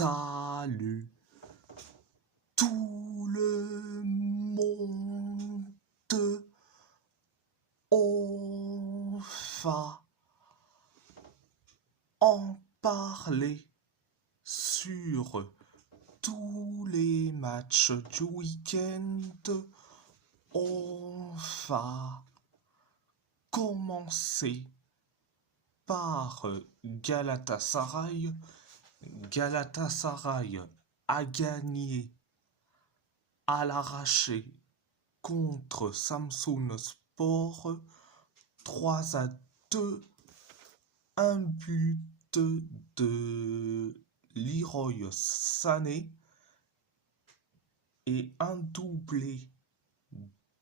Salut tout le monde, on va en parler sur tous les matchs du week-end. On va commencer par Galatasaray. Galatasaray a gagné à l'arraché contre Samsunspor 3-2. Un but de Leroy Sané et un doublé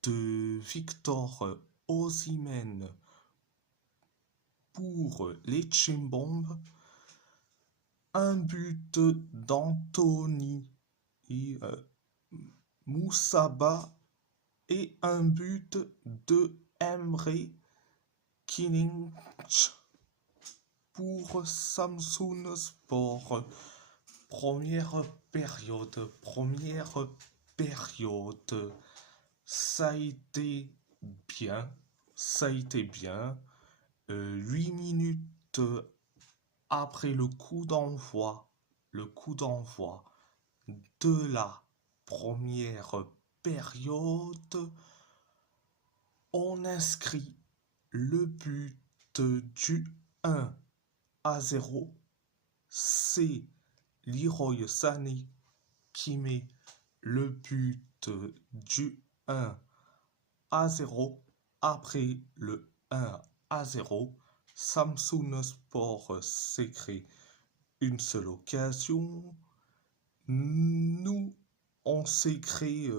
de Victor Osimhen pour les Chimbomb. Un but d'Anthony et Moussaba et un but de Emre Kılınç pour Samsunspor. Première période, ça a été bien. 8 minutes après le coup d'envoi de la première période, on inscrit le but du 1-0. C'est Leroy Sané qui met le but du 1-0. Après le 1-0, Samsunspor s'est créé une seule occasion. Nous, on s'est créé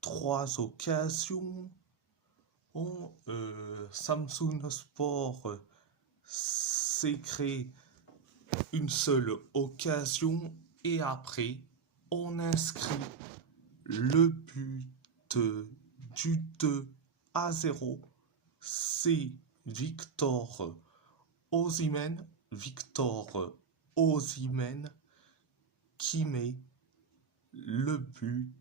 3 occasions. Samsunspor s'est créé une seule occasion et après on inscrit le but du 2-0. C'est Victor Osimhen qui met le but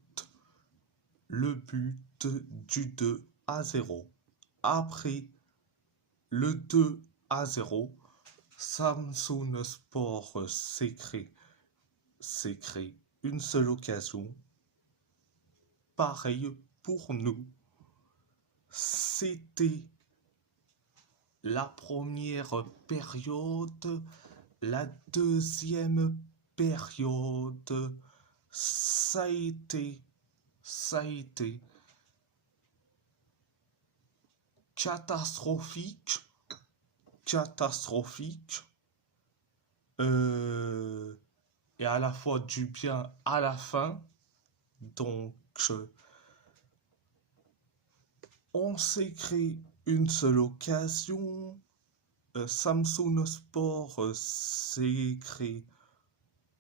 du 2-0. Après le 2-0, Samsunspor s'est créé une seule occasion. Pareil pour nous. C'était la première période. La deuxième période, ça a été catastrophique. Et à la fois du bien à la fin. Donc, on s'est créé une seule occasion. Samsunspor s'est créé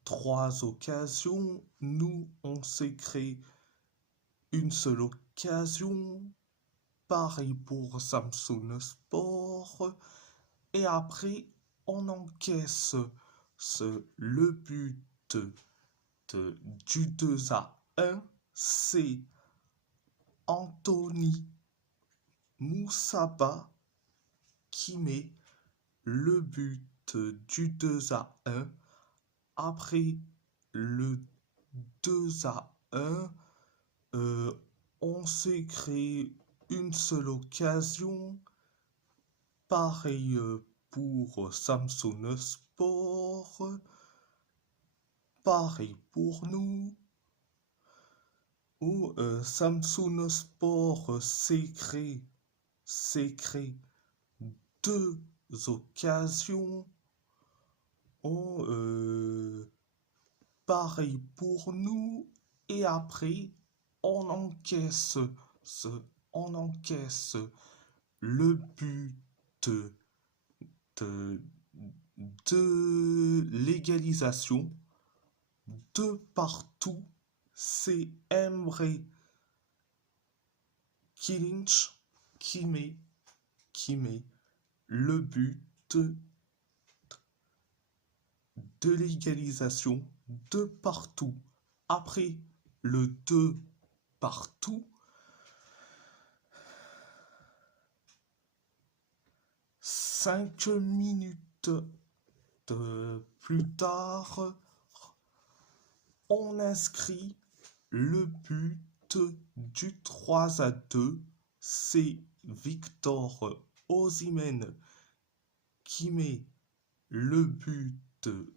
3 occasions. Nous, on s'est créé une seule occasion. Pareil pour Samsunspor. Et après, on encaisse le but du 2-1. C'est Anthony Moussaba qui met le but du 2-1. Après le 2-1, on s'est créé une seule occasion. Pareil pour Samsunspor. Pareil pour nous. Samsunspor s'est créé 2 occasions. Pareil pour nous. Et après, on encaisse le but de l'égalisation. De partout, c'est Emre Kılınç qui met le but de l'égalisation 2 partout. Après le 2 partout, 5 minutes plus tard, on inscrit le but du 3-2. C'est Victor Osimhen qui met le but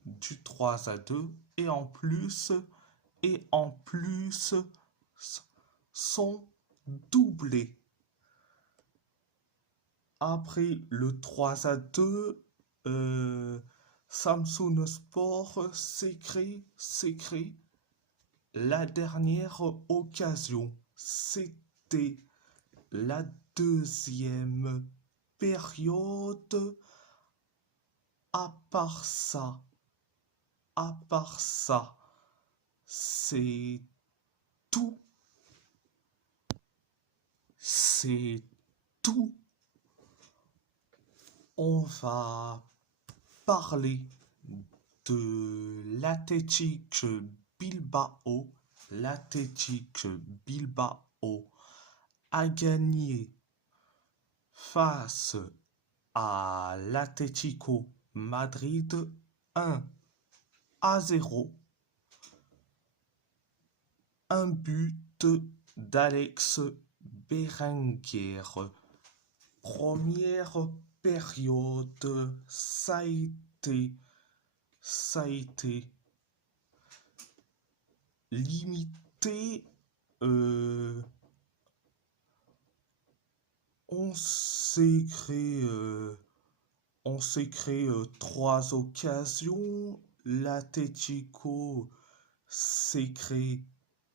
du 3-2 et en plus son doublé. Après le 3-2, Samsung Sport s'écrit la dernière occasion. C'était la deuxième période. À part ça, c'est tout. C'est tout. On va parler de l'Athletic Bilbao. L'Athletic Bilbao a gagné face à l'Atlético Madrid 1-0. Un but d'Alex Berenguer. Première période, ça a été limité. On s'est créé 3 occasions. L'Atlético s'est créé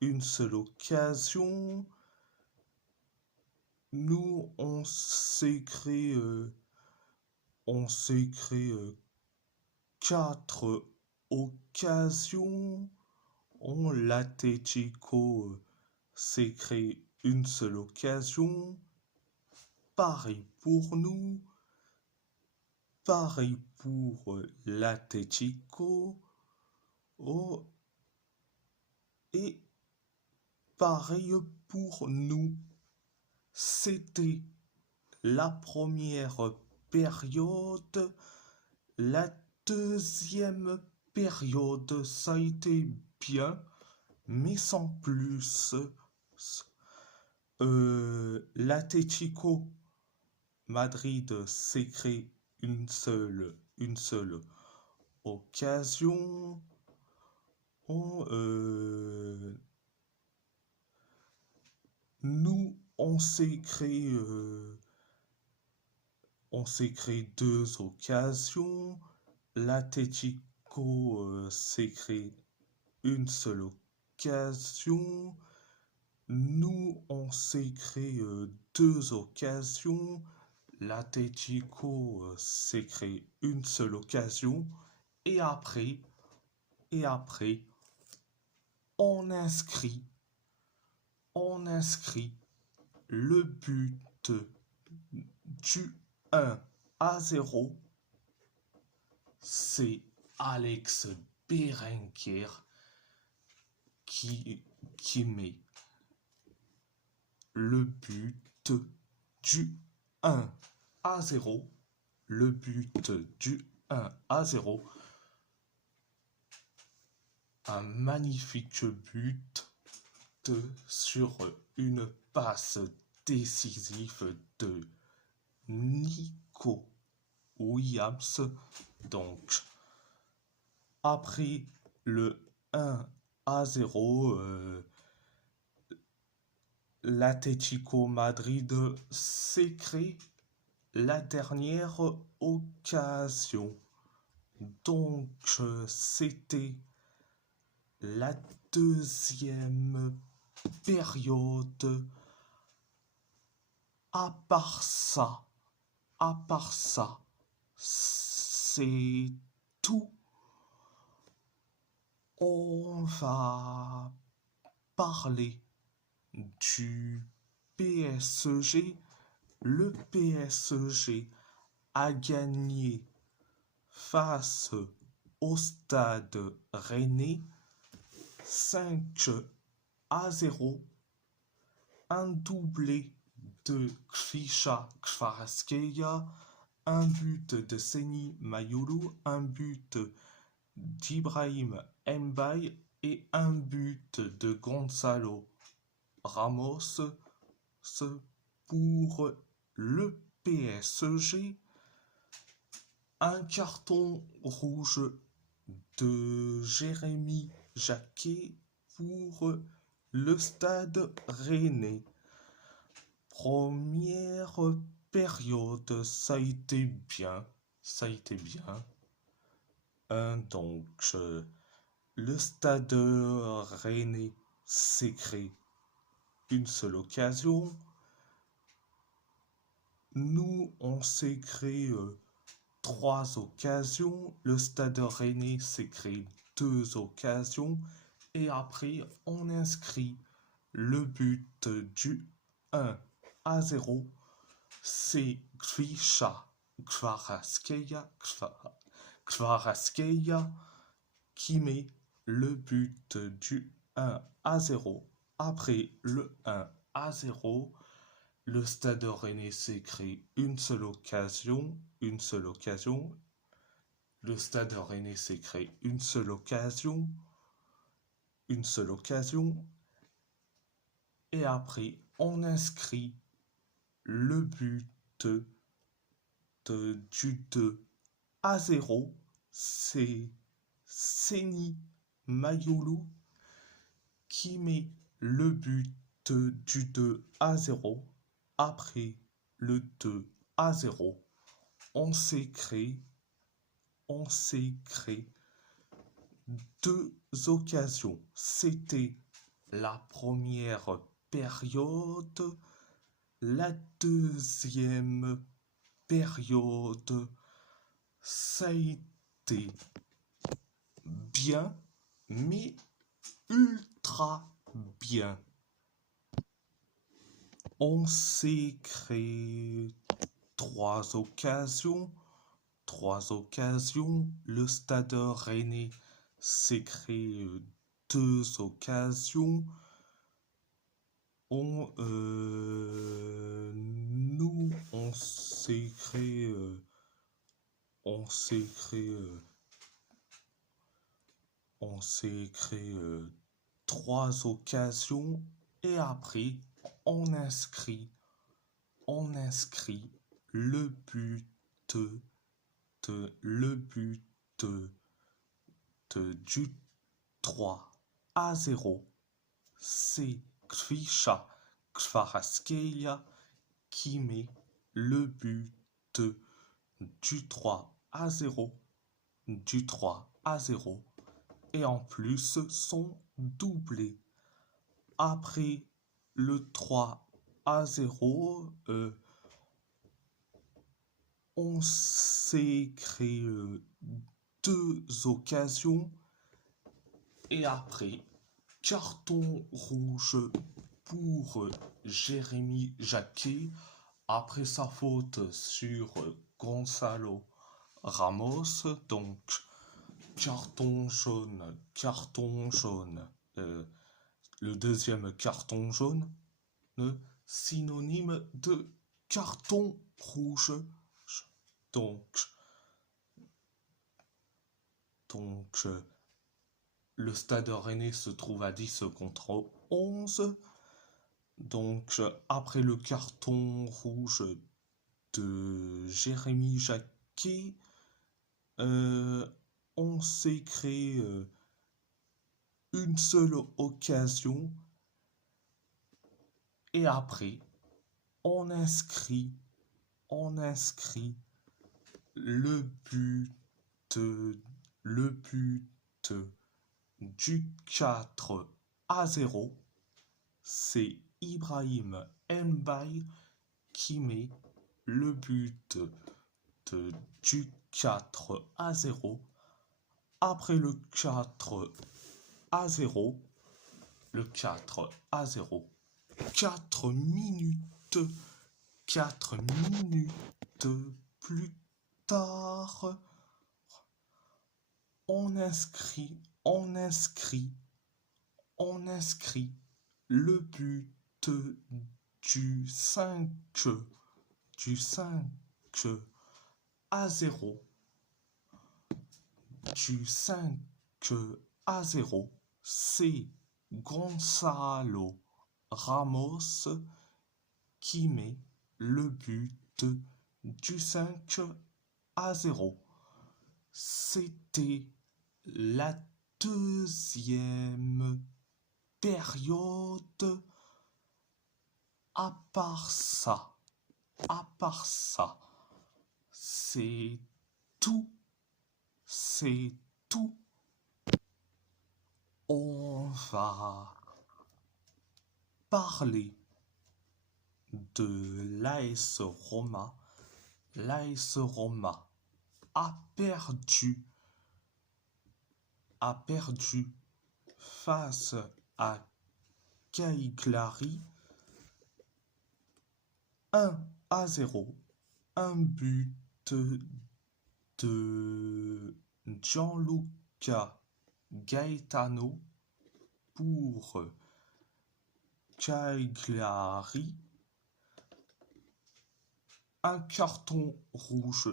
une seule occasion. Nous, on s'est créé 4 occasions. L'Atlético s'est créé une seule occasion. Pareil pour nous. Pareil pour l'Atlético. Et pareil pour nous. C'était la première période. La deuxième période, ça a été bien, mais sans plus. L'Atlético Madrid s'est créé une seule occasion. Nous, on s'est créé 2 occasions. L'Atlético s'est créé une seule occasion. Nous, on s'est créé 2 occasions. L'Atlético s'est créé une seule occasion. Et après, on inscrit le but du 1-0. C'est Alex Berenguer qui met le but du 1-0. Le but du 1-0. Un magnifique but sur une passe décisive de Nico Williams. Donc, après le 1-0, l'Atlético Madrid s'est créé la dernière occasion. Donc, c'était la deuxième période. À part ça, c'est tout. On va parler du PSG. Le PSG a gagné face au Stade Rennais 5-0, un doublé de Krisha Kvaratskhelia, un but de Seni Mayulu, un but d'Ibrahim Mbaye et un but de Gonzalo Ramos pour le PSG. Un carton rouge de Jérémy Jacquet pour le Stade Rennais. Première période, ça a été bien. Donc, le Stade Rennais s'est créé une seule occasion. Nous, on s'est créé 3 occasions. Le Stade Rennais s'est créé 2 occasions. Et après, on inscrit le but du 1-0. C'est Krisha Kvaratskhelia qui met le but du 1-0. Après le 1-0, le Stade Rennais s'est créé une seule occasion. Le Stade Rennais s'est créé une seule occasion. Et après, on inscrit le but du 2-0. C'est Seni Mayulu qui met le but du 2-0. Après le 2-0, on s'est créé 2 occasions. C'était la première période. La deuxième période, ça a été bien, mais ultra bien. On s'est créé 3 occasions. Le Stade Rennais s'est créé 2 occasions. On s'est créé 3 occasions et après on inscrit le but du 3-0. C'est Krisha Kvaratskhelia qui met le but du 3-0. Et en plus son doublé. Après le 3-0, on s'est créé 2 occasions et après carton rouge pour Jérémy Jacquet après sa faute sur Gonzalo Ramos. Donc carton jaune. Le deuxième carton jaune, synonyme de carton rouge. Donc le Stade Rennais se trouve à 10 contre 11. Donc après le carton rouge de Jérémy Jacquet, on s'est créé une seule occasion et après on inscrit le but du 4-0. C'est Ibrahim Mbaye qui met le but du 4-0. Après le 4-0, 4 minutes plus tard, on inscrit, on inscrit, on inscrit le but du 5 à 0, du 5 à 0, c'est Gonzalo Ramos qui met le but du 5 à 0. C'était la deuxième période. À part ça, c'est tout, c'est tout. On va parler de l'AS Roma. L'AS Roma a perdu face à Cagliari 1 à 0. Un but de Gianluca Gaetano pour Cagliari. Un carton rouge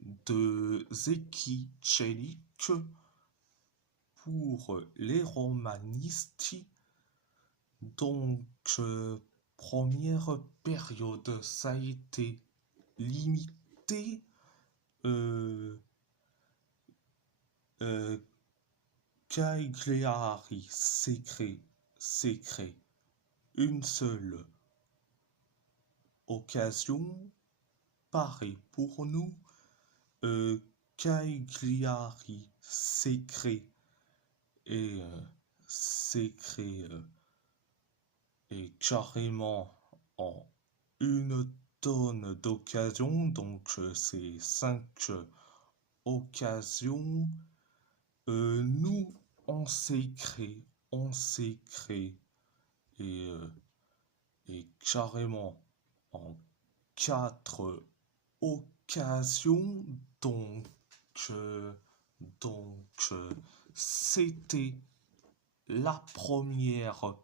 de Zeki Celik pour les romanisti. Donc, première période, ça a été limité. Cagliari s'est créé une seule occasion. Pareil pour nous. Cagliari s'est créé et carrément en une tonne d'occasions, donc c'est 5 occasions. Nous, on s'est créé et carrément en 4 occasions, donc c'était la première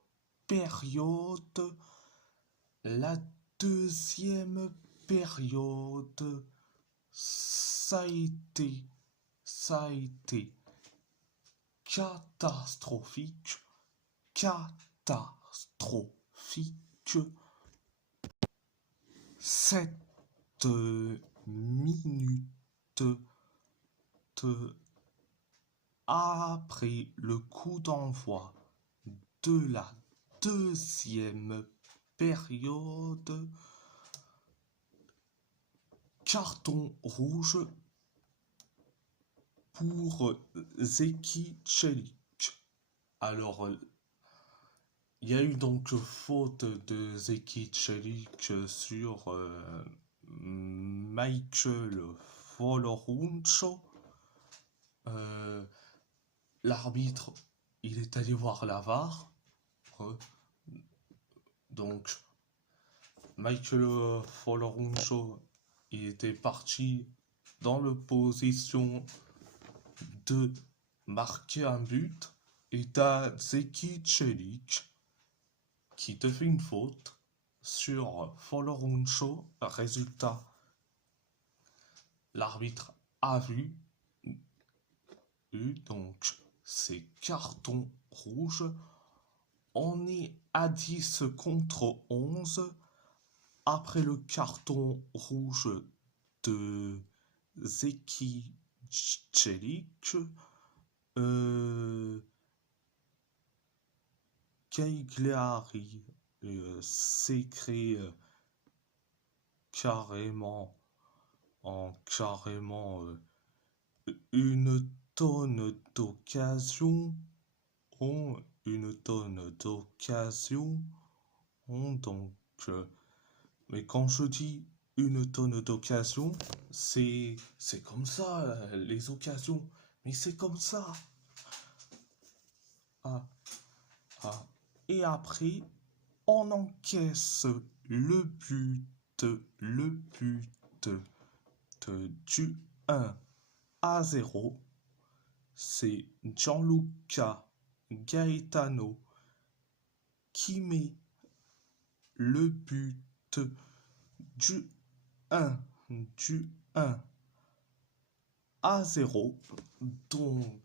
période. La deuxième période, ça a été catastrophique. 7 minutes après le coup d'envoi de la deuxième période, carton rouge pour Zeki Celik. Alors, il y a eu donc faute de Zeki Celik sur Michael Folorunsho. L'arbitre, il est allé voir la VAR. Donc, Michael Folorunsho, il était parti dans la position de marquer un but. Et t'as Zeki Celik qui te fait une faute sur Folorunsho. Résultat, l'arbitre a vu, donc c'est carton rouge. On est à 10 contre 11 après le carton rouge de Zeki Celik. Cagliari s'est créé carrément une tonne d'occasions. Donc, mais quand je dis une tonne d'occasions, c'est comme ça, les occasions, mais c'est comme ça. Et après, on encaisse le but du 1 à 0. c'est Gianluca Gaetano qui met le but du 1 du 1 à 0. Donc,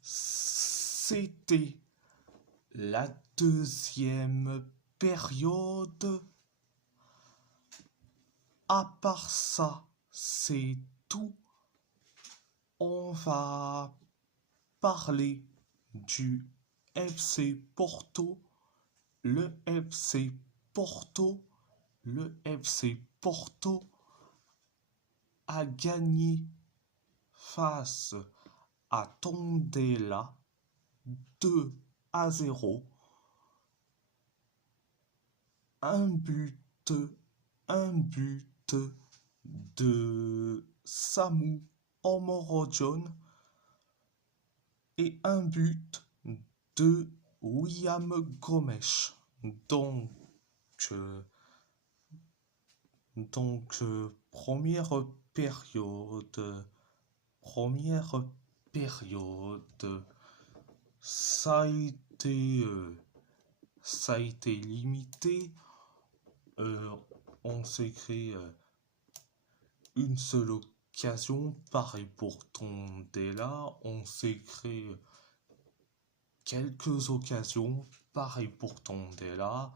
c'était la deuxième période. À part ça, c'est tout. On va parler du FC Porto. Le FC Porto, le FC Porto a gagné face à Tondela 2 à 0. Un but, un but de Samu Omorodion et un but de William Gomes. Donc, première période, ça a été limité. On s'est créé une seule occasion, pareil pour Tondela. On s'est créé quelques occasions, pareil pour Tondela,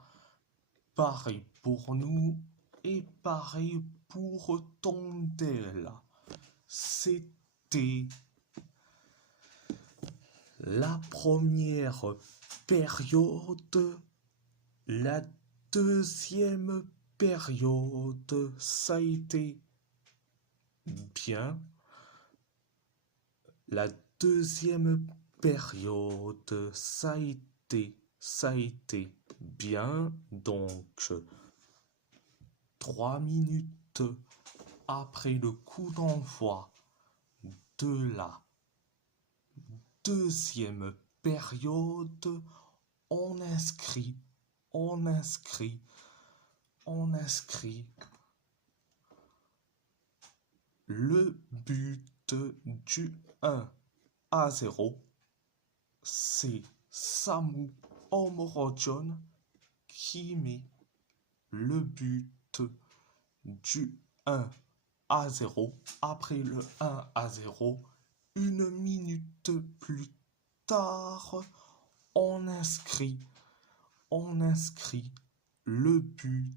pareil pour nous et pareil pour Tondela. C'était la première période. La deuxième période, ça a été bien. La deuxième période, ça a été bien. Donc, 3 minutes après le coup d'envoi de la deuxième période, on inscrit le but du 1 à 0. C'est Samu Omorodion qui met le but du 1 à 0. Après le 1 à 0, 1 minute plus tard, on inscrit le but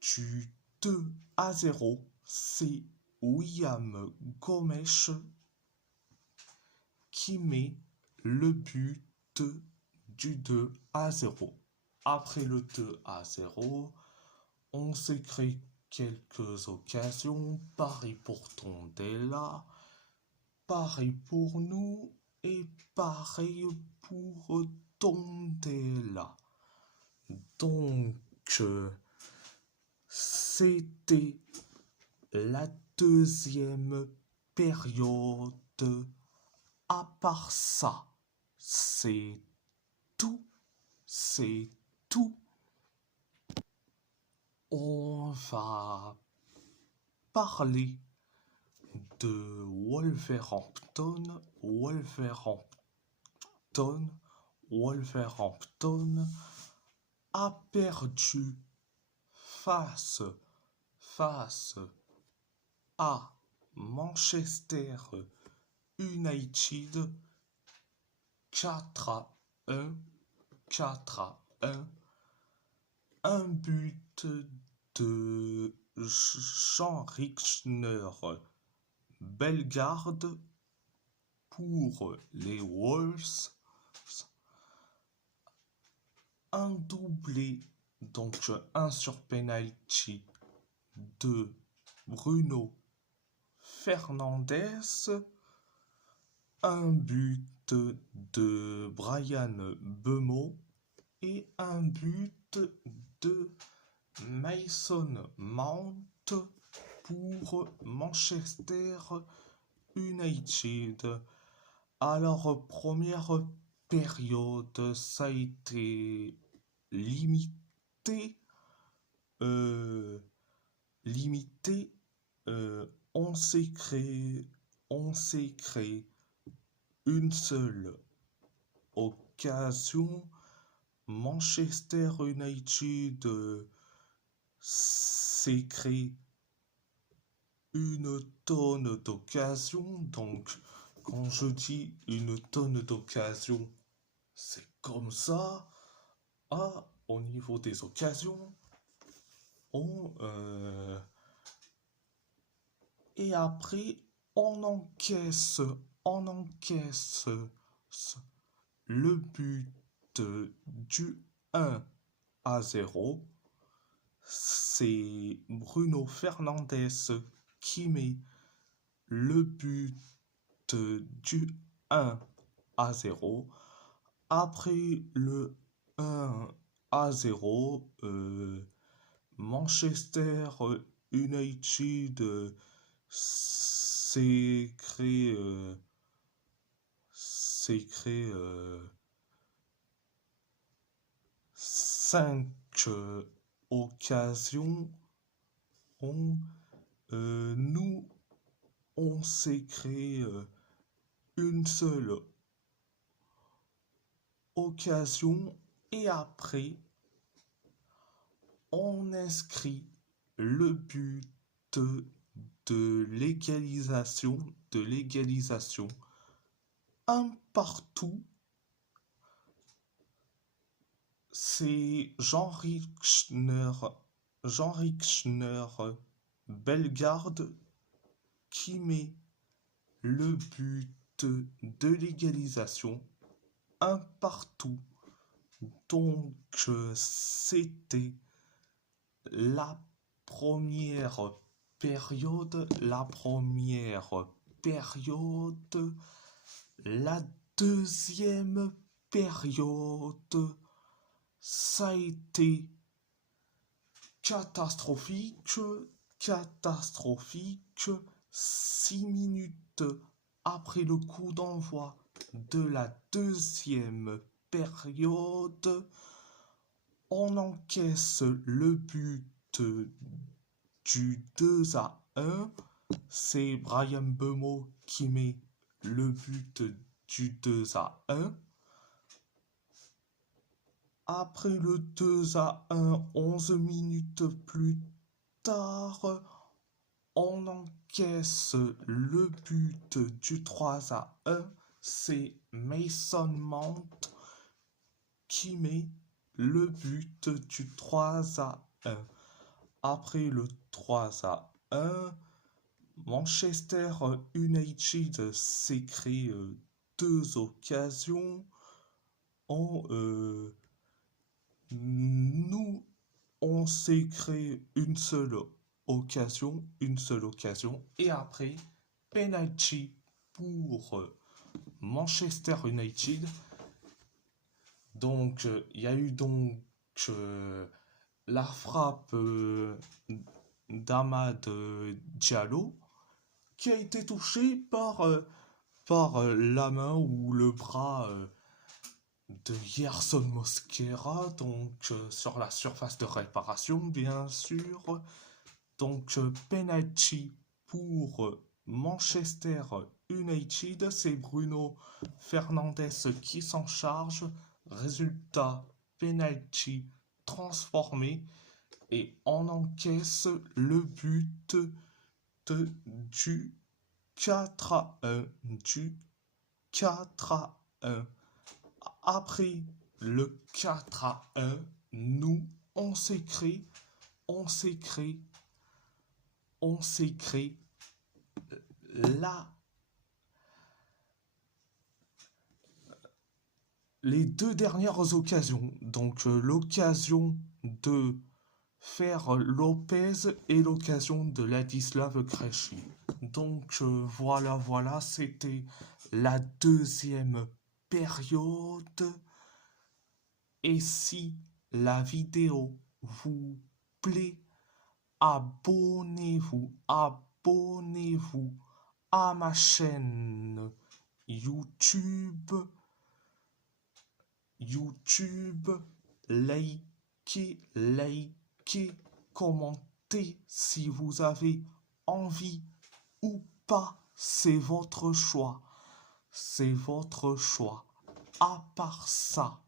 du 2 à 0. C'est William Gomes qui met le but du 2 à 0. Après le 2 à 0, on s'est créé quelques occasions, pareil pour Tondela, pareil pour nous et pareil pour Tondela. Donc, c'était la deuxième période. À part ça, c'est tout. On va parler de Wolverhampton. Wolverhampton a perdu face à Manchester United 4 à 1. Un but de Jean Richner Bellegarde pour les Wolves. Un doublé, donc un sur penalty de Bruno Fernandes. Un but de Brian Bemo et un but de Mason Mount pour Manchester United. Alors, première période, ça a été limité. on s'est créé une seule occasion. Manchester United s'est créé une tonne d'occasions. Donc, quand je dis une tonne d'occasions, c'est comme ça. Ah, au niveau des occasions, on, et après, on encaisse le but du 1-0. C'est Bruno Fernandes qui met le but du 1-0. Après le 1-0, Manchester United s'est créé 5 occasions. Nous, on s'est créé une seule occasion et après, on inscrit le but de l'égalisation, un partout. C'est Jean-Richner Bellegarde qui met le but de l'égalisation, un partout. Donc c'était la première période. La deuxième période, ça a été catastrophique. 6 minutes après le coup d'envoi de la deuxième période, on encaisse le but du 2-1. C'est Brian Bemo qui met le but du 2-1. Après le 2-1, 11 minutes plus tard, on encaisse le but du 3-1. C'est Mason Mount qui met le but du 3-1. Après le 3-1, Manchester United s'est créé 2 occasions. Nous, on s'est créé une seule occasion. Et après, penalty pour Manchester United. Donc, il y a eu donc la frappe d'Amad Diallo qui a été touchée par la main ou le bras de Gerson Mosquera, donc sur la surface de réparation, bien sûr. Donc, penalty pour Manchester United, c'est Bruno Fernandes qui s'en charge. Résultat, penalty transformé et on encaisse le but du 4-1. Après le 4-1, nous, on s'est créé les 2 dernières occasions. Donc l'occasion de Fer Lopez et l'occasion de Ladislav Krejci. Donc voilà, c'était la deuxième période. Et si la vidéo vous plaît, abonnez-vous à ma chaîne YouTube. Likez, commentez si vous avez envie ou pas, c'est votre choix. C'est votre choix. À part ça,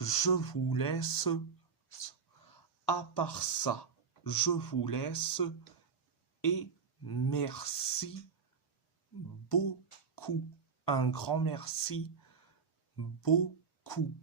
je vous laisse. À part ça, je vous laisse et merci beaucoup. Un grand merci beaucoup.